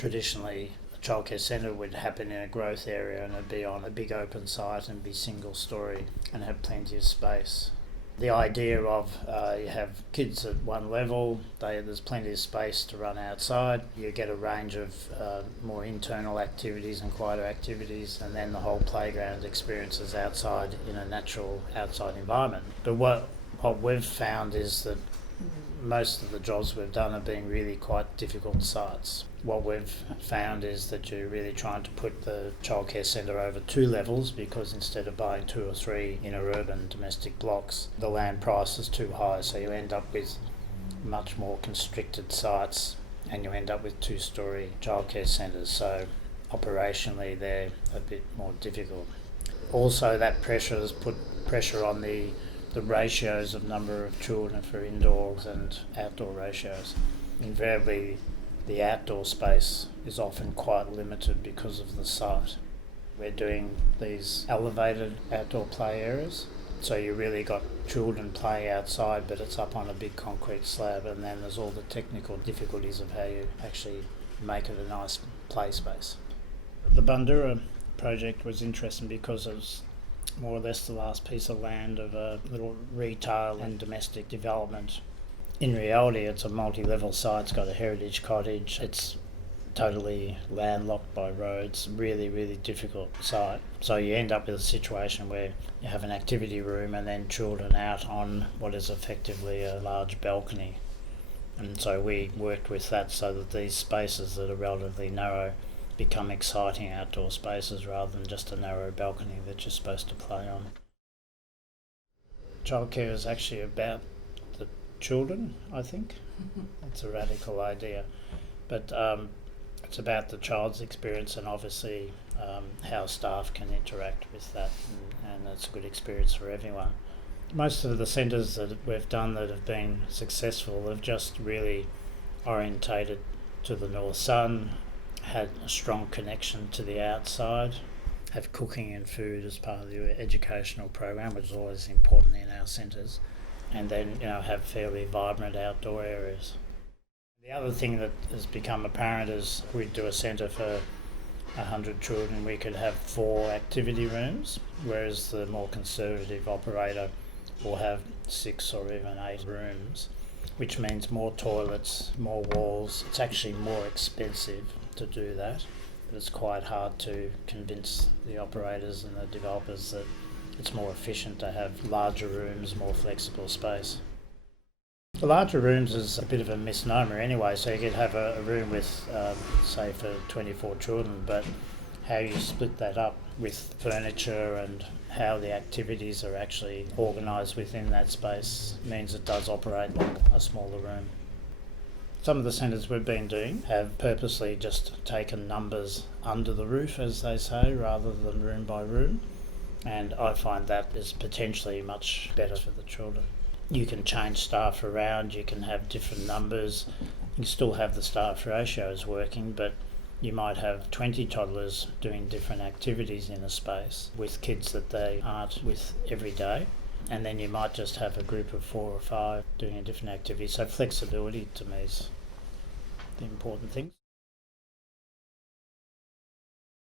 Traditionally, a childcare centre would happen in a growth area and it'd be on a big open site and be single storey and have plenty of space. The idea of you have kids at one level, there's plenty of space to run outside, you get a range of more internal activities and quieter activities, and then the whole playground experiences outside in a natural outside environment. But what we've found is that most of the jobs we've done have been really quite difficult sites. What we've found is that you're really trying to put the childcare centre over two levels, because instead of buying two or three inner urban domestic blocks, the land price is too high, so you end up with much more constricted sites and you end up with two-storey childcare centres, so operationally they're a bit more difficult. Also, that pressure has put pressure on the ratios of number of children for indoors and outdoor ratios. Invariably, the outdoor space is often quite limited because of the site. We're doing these elevated outdoor play areas, so you really got children play outside, but it's up on a big concrete slab, and then there's all the technical difficulties of how you actually make it a nice play space. The Bandura project was interesting because it was more or less the last piece of land of a little retail and domestic development. In reality, it's a multi-level site. It's got a heritage cottage. It's totally landlocked by roads. Really, really difficult site. So you end up with a situation where you have an activity room and then children out on what is effectively a large balcony. And so we worked with that so that these spaces that are relatively narrow become exciting outdoor spaces rather than just a narrow balcony that you're supposed to play on. Childcare is actually about the children, I think. It's a radical idea. But it's about the child's experience and obviously how staff can interact with that, and it's a good experience for everyone. Most of the centres that we've done that have been successful have just really orientated to the north sun, had a strong connection to the outside, have cooking and food as part of the educational program, which is always important in our centres, and then have fairly vibrant outdoor areas. The other thing that has become apparent is we do a centre for 100 children, we could have 4 activity rooms, whereas the more conservative operator will have 6 or even 8 rooms, which means more toilets, more walls. It's actually more expensive to do that, but it's quite hard to convince the operators and the developers that it's more efficient to have larger rooms, more flexible space. The larger rooms is a bit of a misnomer anyway, so you could have a room with, say, for 24 children, but how you split that up with furniture and how the activities are actually organised within that space means it does operate like a smaller room. Some of the centres we've been doing have purposely just taken numbers under the roof, as they say, rather than room by room, and I find that is potentially much better for the children. You can change staff around, you can have different numbers, you can still have the staff ratios working, but you might have 20 toddlers doing different activities in a space with kids that they aren't with every day, and then you might just have a group of 4 or 5 doing a different activity. So flexibility to me is the important thing.